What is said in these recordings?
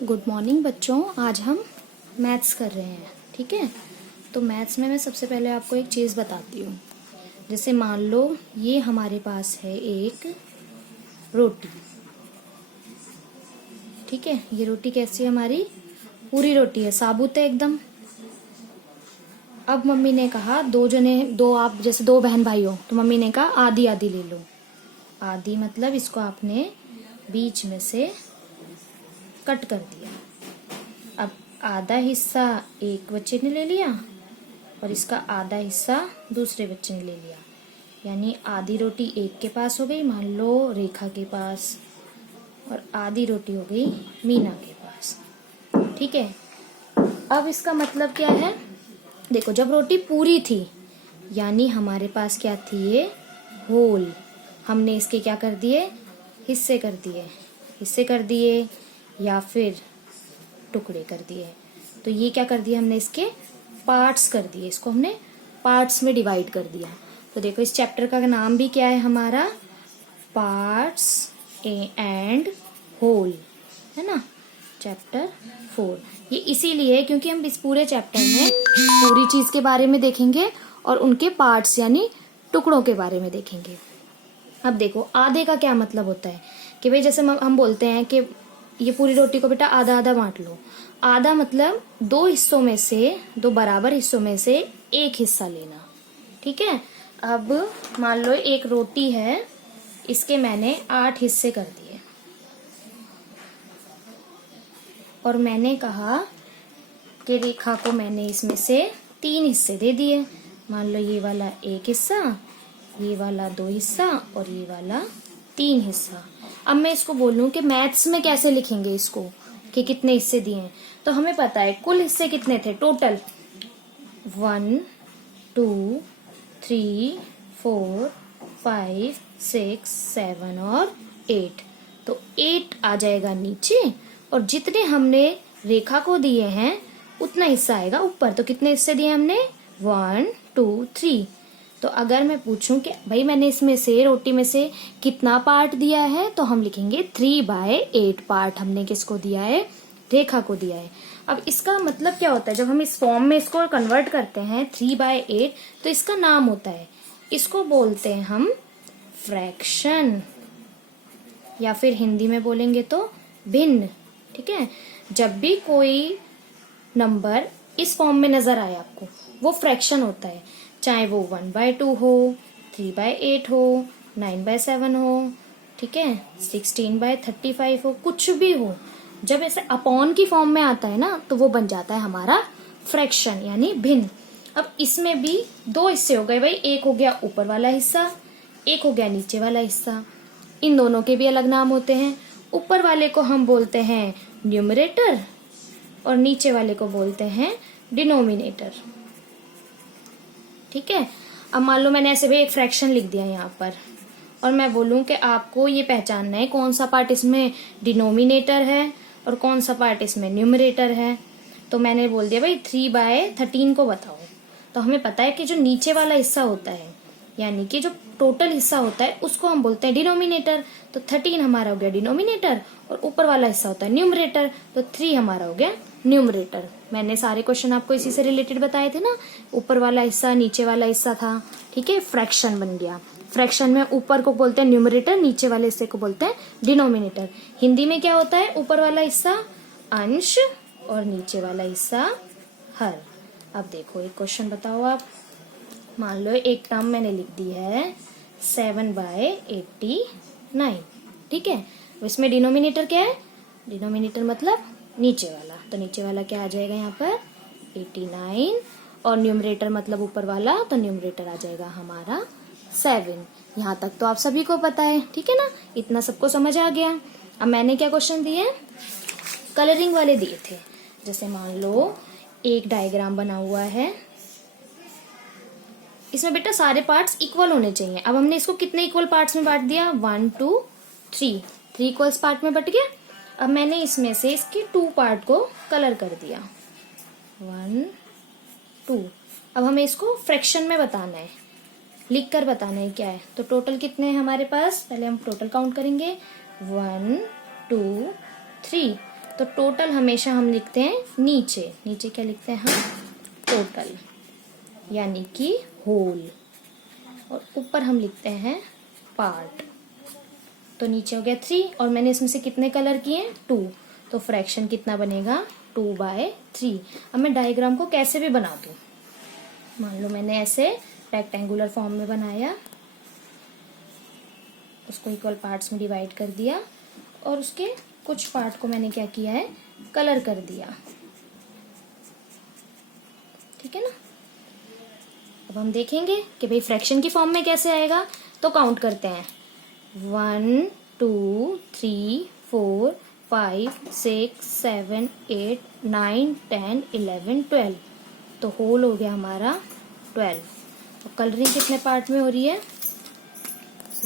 Good morning बच्चों। आज हम मैथ्स कर रहे हैं, ठीक है। तो मैथ्स में मैं सबसे पहले आपको एक चीज़ बताती हूँ। जैसे मान लो ये हमारे पास है एक रोटी, ठीक है। ये रोटी कैसी है हमारी? पूरी रोटी है, साबुत है एकदम। अब मम्मी ने कहा आप जैसे दो बहन भाई हो, तो मम्मी ने कहा आधी आधी ले लो। आधी मतलब इसको आपने बीच में से कट कर दिया। अब आधा हिस्सा एक बच्चे ने ले लिया और इसका आधा हिस्सा दूसरे बच्चे ने ले लिया, यानी आधी रोटी एक के पास हो गई, मान लो रेखा के पास, और आधी रोटी हो गई मीना के पास, ठीक है। अब इसका मतलब क्या है? देखो, जब रोटी पूरी थी यानी हमारे पास क्या थी? ये होल। हमने इसके क्या कर दिए? हिस्से कर दिए या फिर टुकड़े कर दिए। तो ये क्या कर दिया हमने? इसके पार्ट्स कर दिए। इसको हमने पार्ट्स में डिवाइड कर दिया। तो देखो, इस चैप्टर का नाम भी क्या है हमारा? पार्ट्स एंड होल, है ना, चैप्टर 4। ये इसीलिए क्योंकि हम इस पूरे चैप्टर में पूरी चीज के बारे में देखेंगे और उनके पार्ट्स यानी टुकड़ों के बारे में देखेंगे। अब देखो, आधे का क्या मतलब होता है कि भाई जैसे हम बोलते हैं कि ये पूरी रोटी को बेटा आधा आधा बांट लो। आधा मतलब दो हिस्सों में से, दो बराबर हिस्सों में से एक हिस्सा लेना, ठीक है। अब मान लो एक रोटी है, इसके मैंने 8 हिस्से कर दिए और मैंने कहा कि रेखा को मैंने इसमें से 3 हिस्से दे दिए। मान लो ये वाला एक हिस्सा, ये वाला 2 हिस्सा और ये वाला 3 हिस्सा। अब मैं इसको बोलूं कि मैथ्स में कैसे लिखेंगे इसको कि कितने हिस्से दिए हैं, तो हमें पता है कुल हिस्से कितने थे टोटल। 1 2 3 4 5 6 7 और 8। तो 8 आ जाएगा नीचे और जितने हमने रेखा को दिए हैं उतना हिस्सा आएगा ऊपर। तो कितने हिस्से दिए हमने? 1 2 3। तो अगर मैं पूछूं कि भाई मैंने इसमें से रोटी में से कितना पार्ट दिया है, तो हम लिखेंगे 3/8 पार्ट हमने किसको दिया है? रेखा को दिया है। अब इसका मतलब क्या होता है? जब हम इस फॉर्म में इसको कन्वर्ट करते हैं 3/8, तो इसका नाम होता है, इसको बोलते हैं हम फ्रैक्शन, या फिर हिंदी में बोलेंगे तो भिन्न, ठीक है। जब भी कोई नंबर इस फॉर्म में नजर आए आपको, वो फ्रैक्शन होता है। चाहे वो 1/2 हो, 3/8 हो, 9/7 हो, ठीक है, 16/35 हो, कुछ भी हो, जब ऐसे अपॉन की फॉर्म में आता है ना, तो वो बन जाता है हमारा फ्रैक्शन यानी भिन्न। अब इसमें भी 2 हिस्से हो गए भाई, एक हो गया ऊपर वाला हिस्सा, एक हो गया नीचे वाला हिस्सा। इन दोनों के भी अलग नाम होते हैं। ऊपर वाले को हम बोलते हैं न्यूमरेटर और नीचे वाले को बोलते हैं डिनोमिनेटर, ठीक है। अब मान लो मैंने ऐसे भी एक फ्रैक्शन लिख दिया यहाँ पर और मैं बोलूं कि आपको ये पहचानना है कौन सा पार्ट इसमें डिनोमिनेटर है और कौन सा पार्ट इसमें न्यूमरेटर है। तो मैंने बोल दिया भाई 3/13 को बताओ। तो हमें पता है कि जो नीचे वाला हिस्सा होता है यानी कि जो टोटल हिस्सा होता है उसको हम बोलते हैं डिनोमिनेटर। तो 13 हमारा हो गया डिनोमिनेटर और ऊपर वाला हिस्सा होता है न्यूमरेटर, तो 3 हमारा हो गया न्यूमरेटर। मैंने सारे क्वेश्चन आपको इसी से रिलेटेड बताए थे ना, ऊपर वाला हिस्सा नीचे वाला हिस्सा था, ठीक है। फ्रैक्शन बन गया। फ्रैक्शन में ऊपर को बोलते हैं न्यूमरेटर, नीचे वाले हिस्से को बोलते हैं डिनोमिनेटर। हिंदी में क्या होता है? ऊपर वाला हिस्सा अंश और नीचे वाला हिस्सा हर। अब देखो एक क्वेश्चन बताओ आप। मान लो एक टर्म मैंने लिख दी है 7/89, ठीक है। इसमें डिनोमिनेटर क्या है? डिनोमिनेटर मतलब नीचे वाला, तो नीचे वाला क्या आ जाएगा यहाँ पर? 89 और न्यूमरेटर मतलब ऊपर वाला, तो न्यूमरेटर आ जाएगा हमारा 7। यहाँ तक तो आप सभी को पता है, ठीक है ना, इतना सबको समझ आ गया। अब मैंने क्या क्वेश्चन दिए? कलरिंग वाले दिए थे। जैसे मान लो एक डायग्राम बना हुआ है, इसमें बेटा सारे पार्ट्स इक्वल होने चाहिए। अब हमने इसको कितने इक्वल पार्ट्स में बांट दिया? 1 2 3 इक्वल्स पार्ट में बट गया। अब मैंने इसमें से इसके 2 पार्ट को कलर कर दिया, 1 2। अब हमें इसको फ्रैक्शन में बताना है, लिख कर बताना है क्या है। तो टोटल कितने हैं हमारे पास? पहले हम टोटल काउंट करेंगे, 1 2 3। तो टोटल हमेशा हम लिखते हैं नीचे, नीचे क्या लिखते हैं हम, टोटल यानी कि होल, और ऊपर हम लिखते हैं पार्ट। तो नीचे हो गया 3 और मैंने इसमें से कितने कलर किए, 2, तो फ्रैक्शन कितना बनेगा 2/3। अब मैं डायग्राम को कैसे भी बना दूं, मान लो मैंने ऐसे रेक्टेंगुलर फॉर्म में बनाया, उसको इक्वल पार्ट्स में डिवाइड कर दिया और उसके कुछ पार्ट को मैंने क्या किया है, कलर कर दिया, ठीक है ना। अब हम देखेंगे कि भाई फ्रैक्शन की फॉर्म में कैसे आएगा। तो काउंट करते हैं, 1 2 3 4 5 6 7 8 9 10 11 12, तो होल हो गया हमारा 12। तो कलरिंग कितने पार्ट में हो रही है,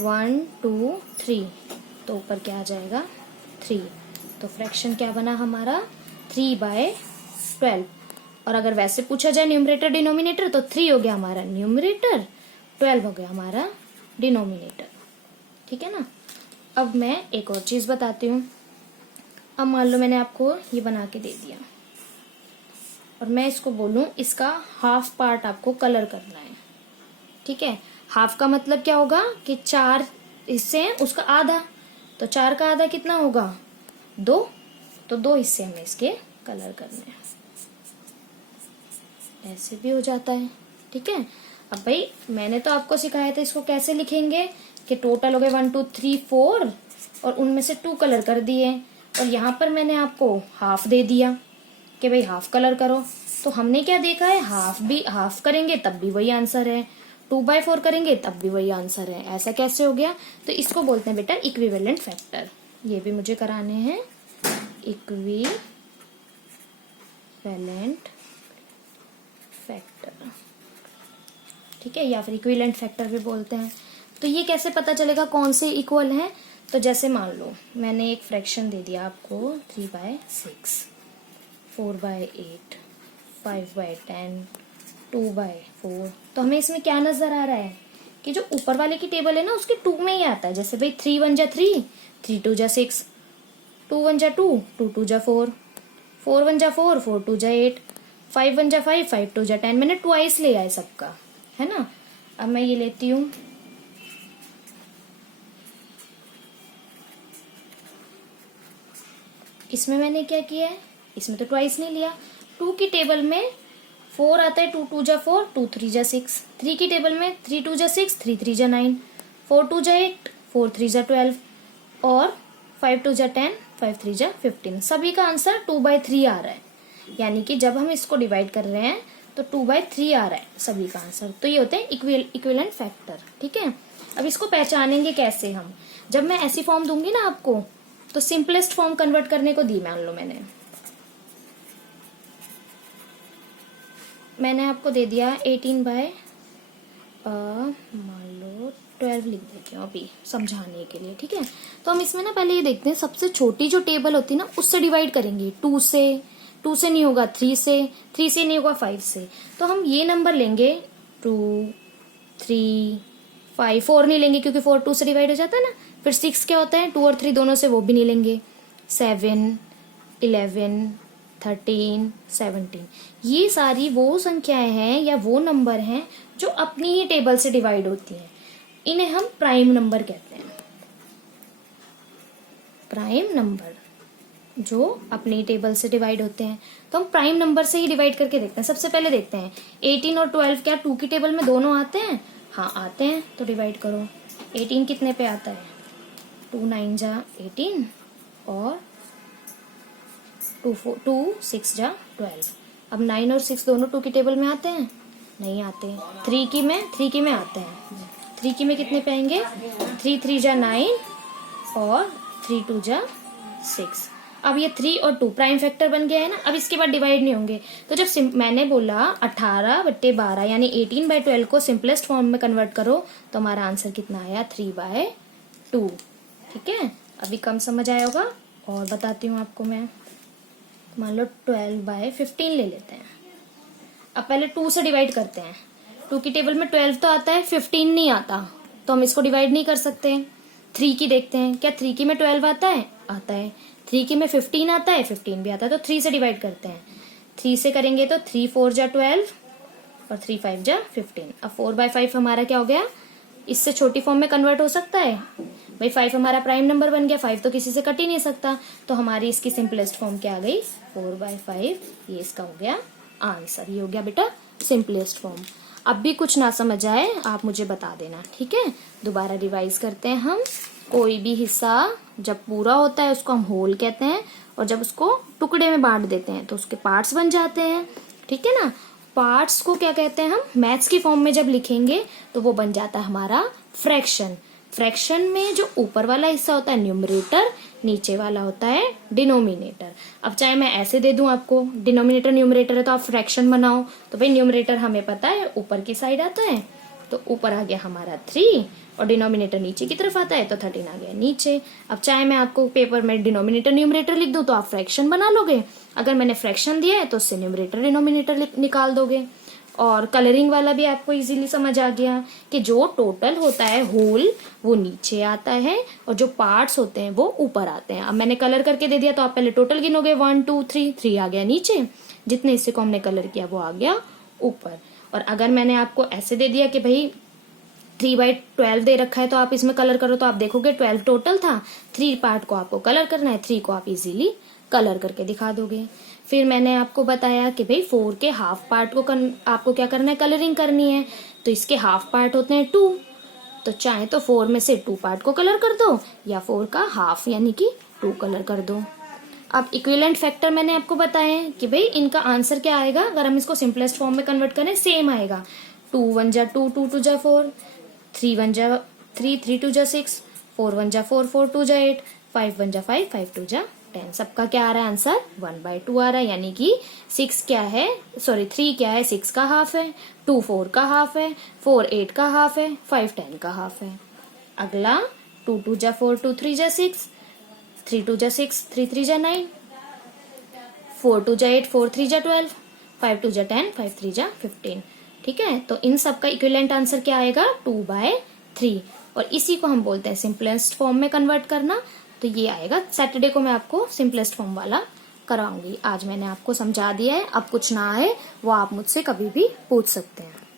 1 2 3, तो ऊपर क्या आ जाएगा 3, तो फ्रैक्शन क्या बना हमारा 3/12। और अगर वैसे पूछा जाए न्यूमरेटर डिनोमिनेटर, तो 3 हो गया हमारा न्यूमरेटर, 12 हो गया हमारा डिनोमिनेटर, ठीक है ना। अब मैं एक और चीज बताती हूँ। अब मान लो मैंने आपको ये बना के दे दिया और मैं इसको बोलूं इसका हाफ पार्ट आपको कलर करना है, ठीक है। हाफ का मतलब क्या होगा कि 4 हिस्से हैं, उसका आधा, तो 4 का आधा कितना होगा 2, तो 2 हिस्से हमें इसके कलर करने हैं, ऐसे भी हो जाता है, ठीक है। अब भाई मैंने तो आपको सिखाया था इसको कैसे लिखेंगे कि टोटल हो गए 1 2 3 4 और उनमें से 2 कलर कर दिए, और यहाँ पर मैंने आपको हाफ दे दिया कि भाई हाफ कलर करो। तो हमने क्या देखा है, हाफ करेंगे तब भी वही आंसर है, 2/4 करेंगे तब भी वही आंसर है। ऐसा कैसे हो गया, तो इसको बोलते हैं बेटा इक्विवेलेंट फैक्टर। ये भी मुझे कराने हैं, इक्विवेलेंट फैक्टर, ठीक है, या फिर इक्विवेलेंट फैक्टर भी बोलते हैं। तो ये कैसे पता चलेगा कौन से इक्वल हैं, तो जैसे मान लो मैंने एक फ्रैक्शन दे दिया आपको 3/6, 4/8, 5/10, 2/4, तो हमें इसमें क्या नजर आ रहा है कि जो ऊपर वाले की टेबल है ना उसके 2 में ही आता है। जैसे भाई 3 1 जा 3, 3 2 जा 6, 2 1 जा 2, 2 2 जा 4, 4 1 जा 4, 4 2 जा 8, 5 1 जा 5, 5 2 जा 10। मैंने ट्वाइस लिया है सबका, है ना। अब मैं ये लेती हूँ, इसमें मैंने क्या किया है, इसमें तो ट्वाइस नहीं लिया। 2 की टेबल में 4 आता है, 2 2 जा 4, 2 3 जा 6। 3 की टेबल में 3 2 जा 6, 3 3 जा 9, 4 2 जा 8, 4 3 जा 12 और 5 2 जा 10, 5 3 जा 15। सभी का आंसर 2/3 आ रहा है, यानी कि जब हम इसको डिवाइड कर रहे हैं तो 2/3 आ रहा है सभी का आंसर। तो ये होते हैं इक्विवेलेंट फैक्टर, ठीक है। अब इसको पहचानेंगे कैसे हम, जब मैं ऐसी फॉर्म दूंगी ना आपको, तो सिंपलेस्ट फॉर्म कन्वर्ट करने को दी, मान लो मैंने आपको दे दिया 18 मान लो 12 लिख देती हूँ अभी समझाने के लिए, ठीक है। तो हम इसमें ना पहले ये देखते हैं, सबसे छोटी जो टेबल होती है ना उससे डिवाइड करेंगे, 2 से नहीं होगा, 3 से नहीं होगा, 5 से। तो हम ये नंबर लेंगे 2 3 5, 4 नहीं लेंगे क्योंकि 4 2 से डिवाइड हो जाता है ना। फिर 6 क्या होता है, 2 और 3 दोनों से, वो भी नहीं लेंगे। 7 11 13 17, ये सारी वो संख्याएं हैं या वो नंबर हैं जो अपनी ही टेबल से डिवाइड होती हैं। इन्हें हम प्राइम नंबर कहते हैं। प्राइम नंबर जो अपनी टेबल से डिवाइड होते हैं, तो हम प्राइम नंबर से ही डिवाइड करके देखते हैं। सबसे पहले देखते हैं 18 और 12 क्या 2 की टेबल में दोनों आते हैं, हाँ आते हैं, तो डिवाइड करो। 18 कितने पे आता है, 2 9 जा 18 और 2 6 जा 12। अब 9 और 6 दोनों 2 की टेबल में आते हैं, नहीं आते। 3 की में आते हैं। 3 की में कितने पे आएंगे, 3 3 जा 9 और 3 2 जा 6। अब ये 3 और 2 प्राइम फैक्टर बन गया है ना। अब इसके बाद डिवाइड नहीं होंगे। तो जब मैंने बोला 18/12 यानी 18/12 को सिंपलेस्ट फॉर्म में कन्वर्ट करो, तो हमारा आंसर कितना आया, 3/2, ठीक है। अभी कम समझ आया होगा, और बताती हूँ आपको मैं। मान लो 12/15 ले लेते हैं। अब पहले 2 से डिवाइड करते हैं। 2 की टेबल में 12 तो आता है, 15 नहीं आता, तो हम इसको डिवाइड नहीं कर सकते। 3 की देखते हैं, क्या 3 की में 12 आता है, आता है, 3 के में 15 आता है, 15 भी आता है, तो 3 से डिवाइड करते हैं। 3 से करेंगे तो 3 4 जा 12 और 3 5 जा 15। अब 4/5 हमारा क्या हो गया, इससे छोटी फॉर्म में कन्वर्ट हो सकता है भाई, 5 हमारा प्राइम नंबर बन गया, 5 तो किसी से कट ही नहीं सकता, तो हमारी इसकी सिंपलेस्ट फॉर्म क्या आ गई, 4/5। ये इसका हो गया आंसर, ये हो गया बेटा सिंपलेस्ट फॉर्म। अब भी कुछ ना समझ आए आप मुझे बता देना, ठीक है। दोबारा रिवाइज करते हैं हम। कोई भी हिस्सा जब पूरा होता है उसको हम होल कहते हैं, और जब उसको टुकड़े में बांट देते हैं तो उसके पार्ट्स बन जाते हैं, ठीक है ना। पार्ट्स को क्या कहते हैं, हम मैथ्स की फॉर्म में जब लिखेंगे तो वो बन जाता है हमारा फ्रैक्शन। फ्रैक्शन में जो ऊपर वाला हिस्सा होता है न्यूमरेटर, नीचे वाला होता है डिनोमिनेटर। अब चाहे मैं ऐसे दे दूं आपको, डिनोमिनेटर न्यूमरेटर है तो आप फ्रैक्शन बनाओ, तो भाई न्यूमरेटर हमें पता है ऊपर की साइड आता है, तो ऊपर आ गया हमारा 3, और डिनोमिनेटर नीचे की तरफ आता है तो 13 आ गया नीचे। अब चाहे मैं आपको पेपर में डिनोमिनेटर न्यूमरेटर लिख दूं तो आप फ्रैक्शन बना लोगे, अगर मैंने फ्रैक्शन दिया है तो उससे न्यूमरेटर डिनोमिनेटर निकाल दोगे। और कलरिंग वाला भी आपको इजीली समझ आ गया कि जो टोटल होता है होल वो नीचे आता है, और जो पार्ट्स होते हैं वो ऊपर आते हैं। अब मैंने कलर करके दे दिया तो आप पहले टोटल गिनोगे, 1 2 3, 3 आ गया नीचे, जितने हिस्से को हमने कलर किया वो आ गया ऊपर। और अगर मैंने आपको ऐसे दे दिया कि भाई 3/12 दे रखा है तो आप इसमें कलर करो, तो आप देखोगे 12 टोटल था, 3 पार्ट को आपको कलर करना है, 3 को आप इजीली कलर करके दिखा दोगे। फिर मैंने आपको बताया कि भाई 4 के हाफ पार्ट को आपको क्या करना है, कलरिंग करनी है, तो इसके हाफ पार्ट होते हैं 2, तो चाहे तो 4 में से 2 पार्ट को कलर कर दो, या 4 का हाफ यानी कि 2 कलर कर दो। अब इक्विवेलेंट फैक्टर मैंने आपको बताया कि भाई इनका आंसर क्या आएगा, अगर हम इसको सिंपलेस्ट फॉर्म में कन्वर्ट करें सेम आएगा, 2 1 जा 2, 2 2 जा 4, 3 1 जा 3, 3 2 जा 6, 4 1 जा 4, 4 2 जा 8, 5 1 जा 5, 5 2 जा 10। सबका क्या आ रहा है आंसर, 1/2 आ रहा है, यानी कि 6 क्या है, सॉरी 3 क्या है, 6 का हाफ है, 2 4 का हाफ है, 4 8 का हाफ है, 5 10 का हाफ है। अगला 2 2 जा 4, 2 3 जा 6, 3 2 जा 6, 3 3 जा 9, 4 2 जा 8, 4 3 जा 12, 5 2 जा 10, 5 3 जा 15। ठीक है, तो इन सब का इक्विवेलेंट आंसर क्या आएगा, 2/3, और इसी को हम बोलते हैं सिंपलेस्ट फॉर्म में कन्वर्ट करना। तो ये आएगा, सैटरडे को मैं आपको सिंपलेस्ट फॉर्म वाला कराऊंगी। आज मैंने आपको समझा दिया है, अब कुछ ना आए वो आप मुझसे कभी भी पूछ सकते हैं।